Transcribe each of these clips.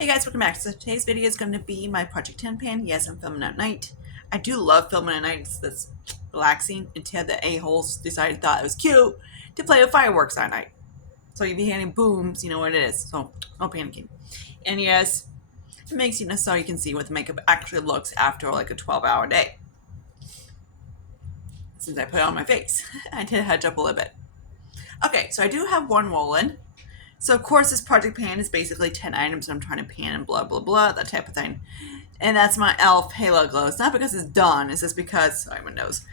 Hey guys, welcome back. So today's video is going to be my Project 10 pan. Yes, I'm filming at night. I do love filming at night. It's this relaxing until the a-holes decided thought it was cute to play with fireworks at night. So if you hear any booms, you know what it is. So no panicking. And yes, it makes you so you can see what the makeup actually looks after like a 12-hour day. Since I put it on my face, I did hedge up a little bit. Okay, so I do have one rolling. So of course this project pan is basically 10 items I'm trying to pan and blah blah blah, that type of thing. And that's my e.l.f. Halo Glow. It's not because it's done, it's just because, sorry, my nose.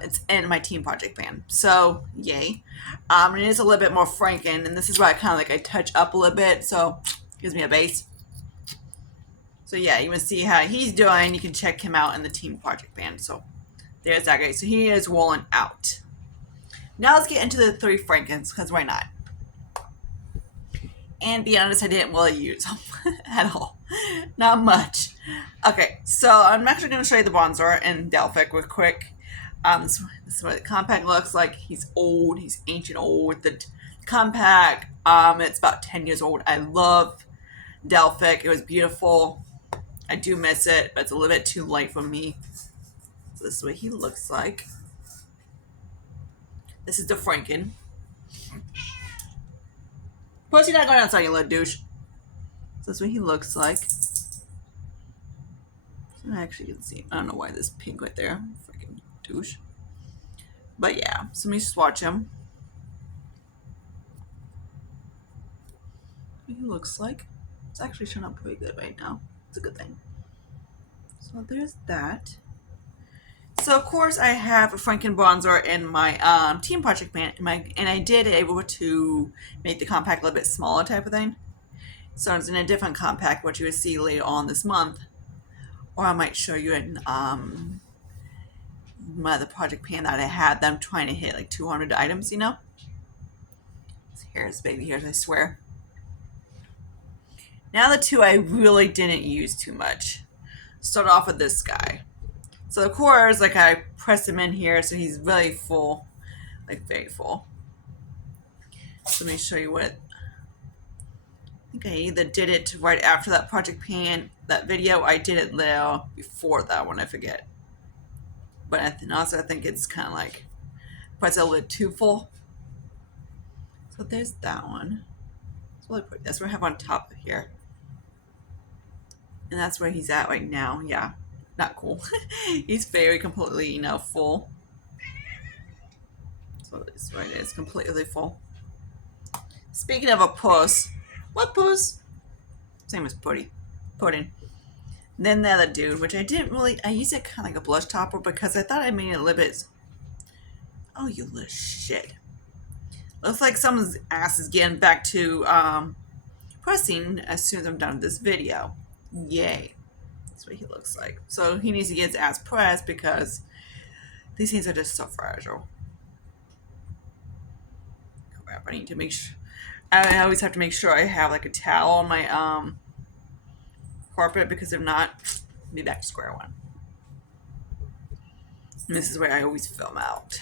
It's in my team project pan. So yay. And it is a little bit more Franken, and this is where I kind of I touch up a little bit, so gives me a base. So yeah, you want to see how he's doing, you can check him out in the team project pan. So there's that guy. So he is rolling out. Now let's get into the 3 Frankens, because why not? And be honest, I didn't really use them at all. Not much. Okay, so I'm actually going to show you the bronzer in Delphic real quick. This is what the compact looks like. He's old. He's ancient old. The compact, it's about 10 years old. I love Delphic. It was beautiful. I do miss it, but it's a little bit too light for me. So this is what he looks like. This is the Franken. Plus, you're not going outside, you little douche. So that's what he looks like. So I actually can see. I don't know why this pink right there. Freaking douche. But yeah, so let me swatch him. What he looks like. It's actually showing up pretty good right now. It's a good thing. So there's that. So of course I have a Franken bronzer in my team project pan, and I did able to make the compact a little bit smaller type of thing. So it's in a different compact, which you will see later on this month, or I might show you in my other project pan that I had. That I'm trying to hit like 200 items, you know. Here's baby hairs, I swear. Now the 2 I really didn't use too much. Start off with this guy. So of course, like I press him in here, so he's really full, like very full. So let me show you what. I think I either did it right after that project pan, that video. I did it there before that one, I forget. But also I think it's kind of like press a little bit too full. So there's that one. It's really pretty. That's what I have on top of here. And that's where he's at right now. Yeah, not cool. He's very completely, full. So this right is completely full. Speaking of a puss, what puss? Same as pudding. Then the other dude, which I didn't really, I used it kind of like a blush topper because I thought I made it a little bit. Oh, you little shit. Looks like someone's ass is getting back to pressing as soon as I'm done with this video. Yay. That's what he looks like. So he needs to get his ass pressed because these things are just so fragile. Crap, I need to make sure. I always have to make sure I have like a towel on my carpet, because if not, I'll be back to square one. And this is where I always film out.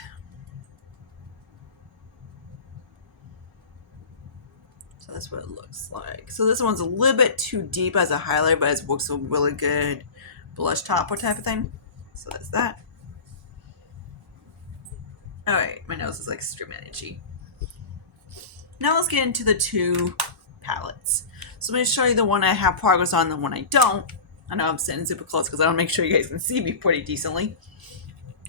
So that's what it looks like. So this one's a little bit too deep as a highlight, but it works a really good blush topper type of thing. So that's that. Alright, my nose is like extremely itchy. Now let's get into the 2 palettes. So I'm going to show you the one I have progress on, the one I don't. I know I'm sitting super close because I want to make sure you guys can see me pretty decently,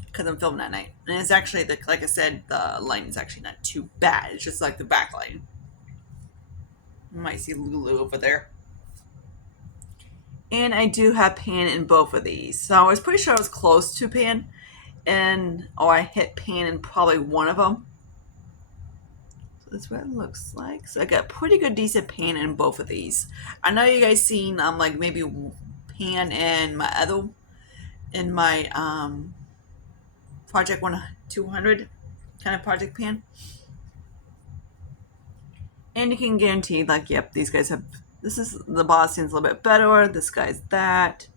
because I'm filming at night. And it's actually, like I said, the lighting is actually not too bad. It's just like the backlight. You might see Lulu over there. And I do have pan in both of these. So I was pretty sure I was close to pan, I hit pan in probably one of them. That's what it looks like. So I got pretty good decent pan in both of these. I know you guys seen like maybe pan in my project 200 kind of project pan. And you can guarantee, like, yep, these guys have, this is, the embossing's a little bit better, this guy's that,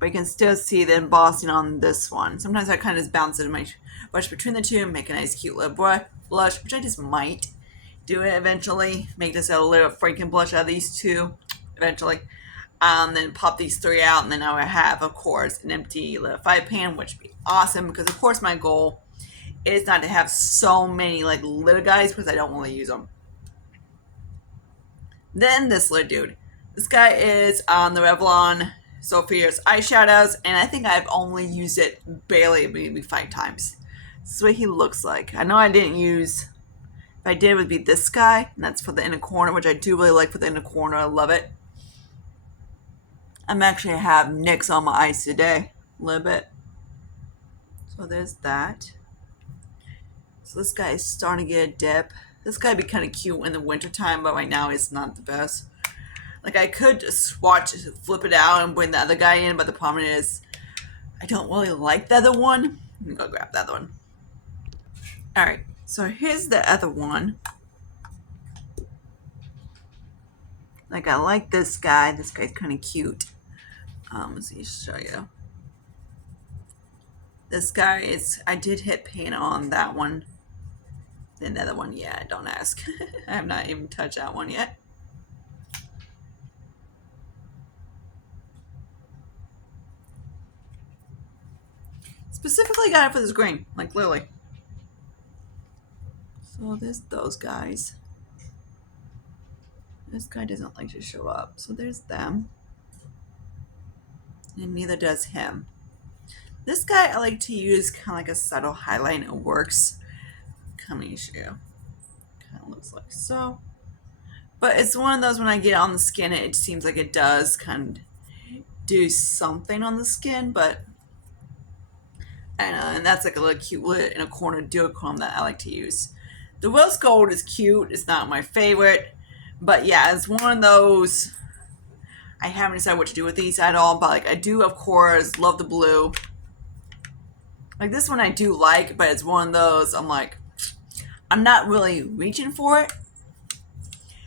but you can still see the embossing on this one. Sometimes I kind of just bounce it in my brush between the 2, make a nice cute little blush, which I just might do it eventually. Make this a little freaking blush out of these 2. eventually. Then pop these 3 out, and then now I have, of course, an empty little 5 pan, which would be awesome because, of course, my goal is not to have so many like little guys because I don't want to use them. Then this little dude. This guy is on the Revlon So Fierce eyeshadows, and I think I've only used it barely, maybe 5 times. This is what he looks like. I know I didn't use, if I did, it would be this guy, and that's for the inner corner, which I do really like for the inner corner. I love it. I'm actually have NYX on my eyes today, a little bit. So there's that. So this guy is starting to get a dip. This guy would be kind of cute in the wintertime, but right now it's not the best. Like, I could just flip it out and bring the other guy in, but the problem is I don't really like the other one. Let me go grab the other one. Alright, so here's the other one. Like, I like this guy. This guy's kind of cute. Let's see, show you. This guy is, I did hit paint on that one. Then the other one, yeah, don't ask. I have not even touched that one yet. Specifically got it for this green, like literally. So there's those guys. This guy doesn't like to show up, so there's them. And neither does him. This guy I like to use kind of like a subtle highlight, and it works. Coming to you. Kind of looks like so. But it's one of those when I get on the skin, it seems like it does kind of do something on the skin, but I don't know, and that's like a little cute little in a corner duochrome that I like to use. The rose gold is cute. It's not my favorite, but yeah, it's one of those. I haven't decided what to do with these at all, but like I do, of course, love the blue. Like this one I do like, but it's one of those I'm like, I'm not really reaching for it.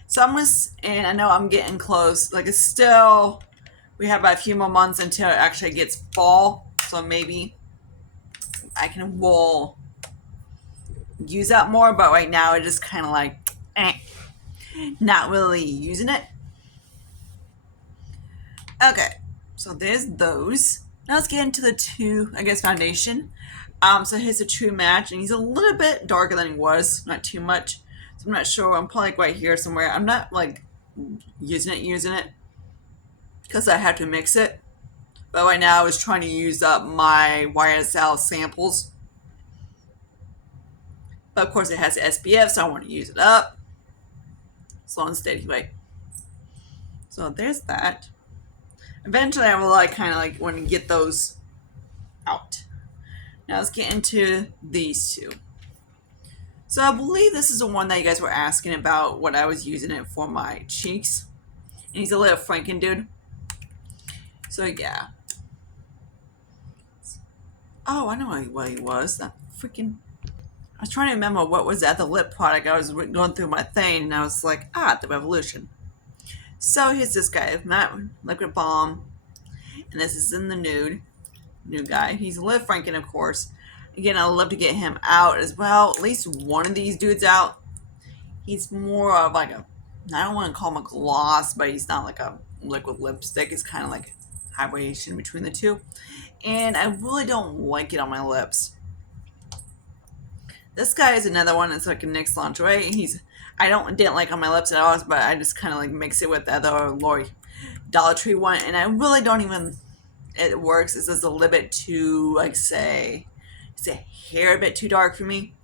So I'm just, and I know I'm getting close. Like it's still, we have about a few more months until it actually gets fall. So maybe I will use that more. But right now it's just kind of like, not really using it. Okay, so there's those. Now let's get into the two, I guess, foundation. So here's a true match, and he's a little bit darker than he was, not too much. So I'm not sure. I'm probably like right here somewhere. I'm not like using it, because I have to mix it. But right now I was trying to use up my YSL samples. But of course it has SPF, so I want to use it up. Slow and steady way. So there's that. Eventually I will like kind of like want to get those out. Now let's get into these two. So I believe this is the one that you guys were asking about what I was using it for my cheeks. And he's a little Franken dude. So yeah. Oh, I know what he was. That freaking... I was trying to remember what was that, the lip product. I was going through my thing and I was like, the Revolution. So here's this guy, Matte Liquid Balm. And this is in the nude guy. He's Liv Franken, of course. Again, I'd love to get him out as well. At least one of these dudes out. He's more of like a, I don't want to call him a gloss, but he's not like a liquid lipstick. It's kind of like hybridization between the two. And I really don't like it on my lips. This guy is another one that's like a NYX Lingerie. Didn't like on my lips at all, but I just kind of like mix it with the other Lori Dollar Tree one, and I really don't even. It works. It's just a little bit too, like, say, it's a hair a bit too dark for me,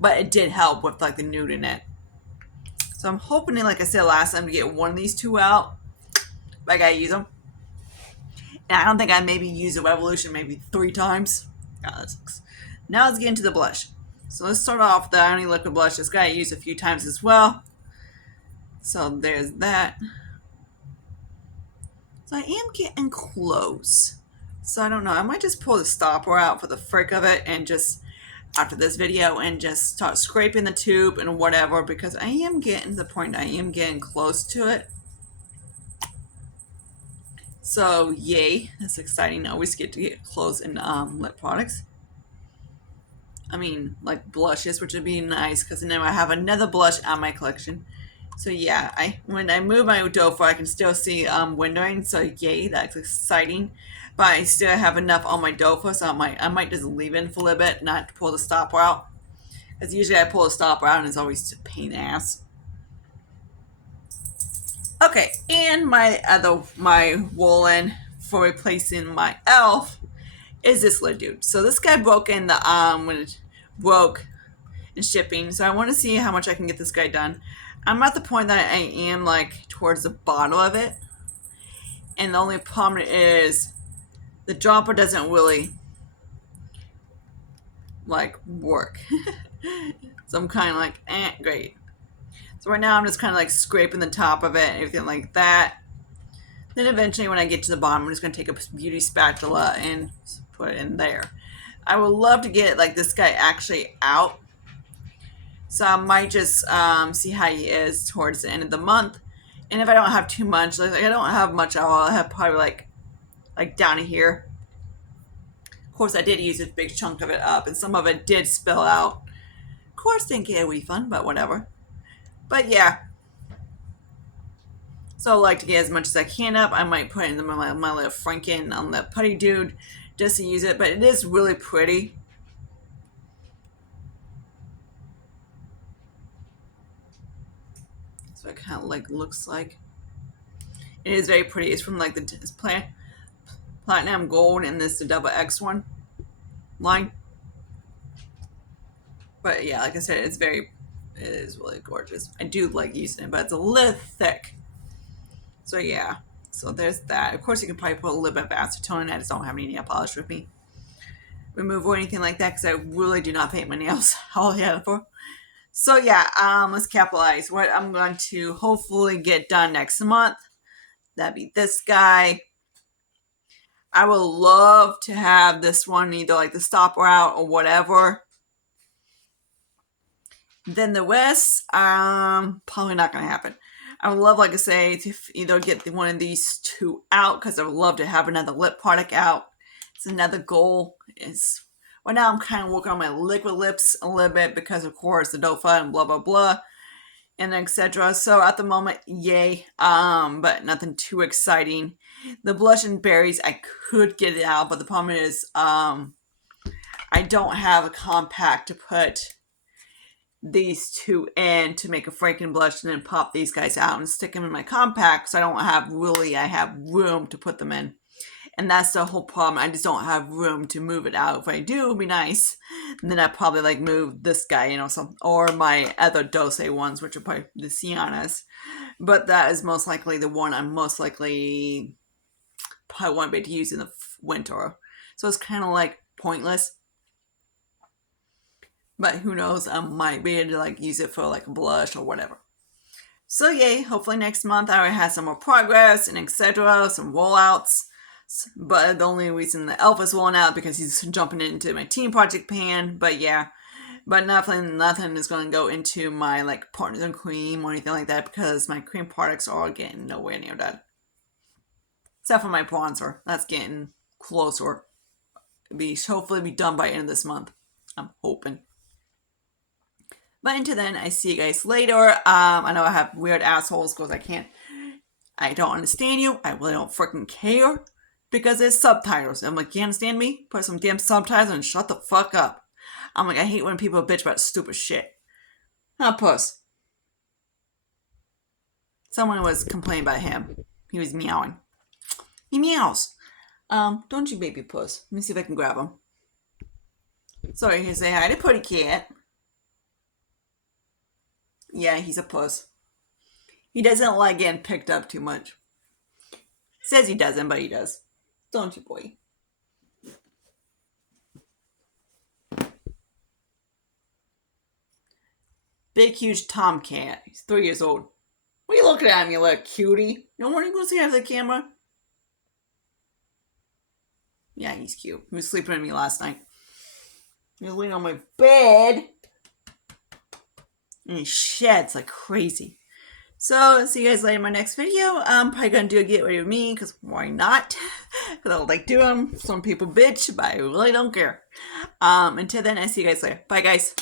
but it did help with like the nude in it. So I'm hoping, like I said last time, to get one of these two out, but I gotta use them. And I don't think I maybe used the Revolution maybe 3 times. God, that sucks. Now let's get into the blush. So let's start off with the Ioni Liquid Blush. This guy I used a few times as well. So there's that. So I am getting close. So I don't know. I might just pull the stopper out for the frick of it and just, after this video, and just start scraping the tube and whatever, because I am getting to the point I am getting close to it. So yay. That's exciting. I always get to get close in lip products. I mean, like blushes, which would be nice because now I have another blush on my collection. So yeah, when I move my Dofa, I can still see windowing. So yay, that's exciting. But I still have enough on my Dofa, so I might just leave in for a little bit, not to pull the stopper out. Because usually I pull a stopper out and it's always a pain in the ass. Okay, and my woolen for replacing my elf is this little dude. So this guy broke in the when it broke in shipping. So I want to see how much I can get this guy done. I'm at the point that I am like towards the bottom of it, and the only problem is the dropper doesn't really like work. So I'm kind of like, great. So right now I'm just kind of like scraping the top of it and everything like that. Then eventually when I get to the bottom, I'm just going to take a beauty spatula and put it in there. I would love to get like this guy actually out. So I might just see how he is towards the end of the month. And if I don't have too much, like I don't have much at all, I'll have probably like down here. Of course, I did use a big chunk of it up, and some of it did spill out. Of course, didn't get a refund, but whatever. But yeah. So I like to get as much as I can up. I might put in my little Franken on the putty dude just to use it, but it is really pretty. So it kind of like looks like. It is very pretty. It's from like it's platinum gold, and this the double X one line. But yeah, like I said, it is really gorgeous. I do like using it, but it's a little thick. So yeah, so there's that. Of course, you can probably put a little bit of acetone. I just don't have any nail polish with me. Remove or anything like that because I really do not paint my nails all I have for. So yeah, let's capitalize. What I'm going to hopefully get done next month. That'd be this guy. I would love to have this one either like the stopper out or whatever. Then the rest, probably not going to happen. I would love, like I say, to either get one of these two out because I would love to have another lip product out. It's another goal. Right now I'm kind of working on my liquid lips a little bit because, of course, the Dofa and blah, blah, blah, and etc. So at the moment, yay, but nothing too exciting. The blush and berries, I could get it out, but the problem is I don't have a compact to put these two in to make a Franken blush and then pop these guys out and stick them in my compact. So I have room to put them in. And that's the whole problem. I just don't have room to move it out. If I do, it'd be nice. And then I'd probably like move this guy, or my other Dose ones, which are probably the Siennas. But that is most likely the one I'm most likely probably won't be able to use in the winter. So it's kind of like pointless. But who knows, I might be able to like use it for like a blush or whatever. So yay, hopefully next month I will have some more progress and etc. Some rollouts. But the only reason the elf is rolling out because he's jumping into my team project pan. But yeah, but nothing is going to go into my like partners and cream or anything like that because my cream products are getting nowhere near that. Except for my bronzer, that's getting closer. Hopefully be done by the end of this month. I'm hoping. But until then, I see you guys later. I know I have weird assholes because I don't understand you. I really don't freaking care because there's subtitles. I'm like, you understand me? Put some damn subtitles and shut the fuck up. I'm like, I hate when people bitch about stupid shit. Huh, puss. Someone was complaining about him. He was meowing. He meows. Don't you baby puss. Let me see if I can grab him. Sorry, here say hi to Putty Cat. Yeah, he's a puss. He doesn't like getting picked up too much. Says he doesn't, but he does. Don't you, boy? Big, huge tomcat. He's 3 years old. What are you looking at me, you little cutie? No one going to see after the camera? Yeah, he's cute. He was sleeping with me last night. He was laying on my bed. And he sheds like crazy. So, see you guys later in my next video. I'm probably going to do a get ready with me, because why not? Because I would like to do them. Some people bitch, but I really don't care. Until then, I see you guys later. Bye, guys.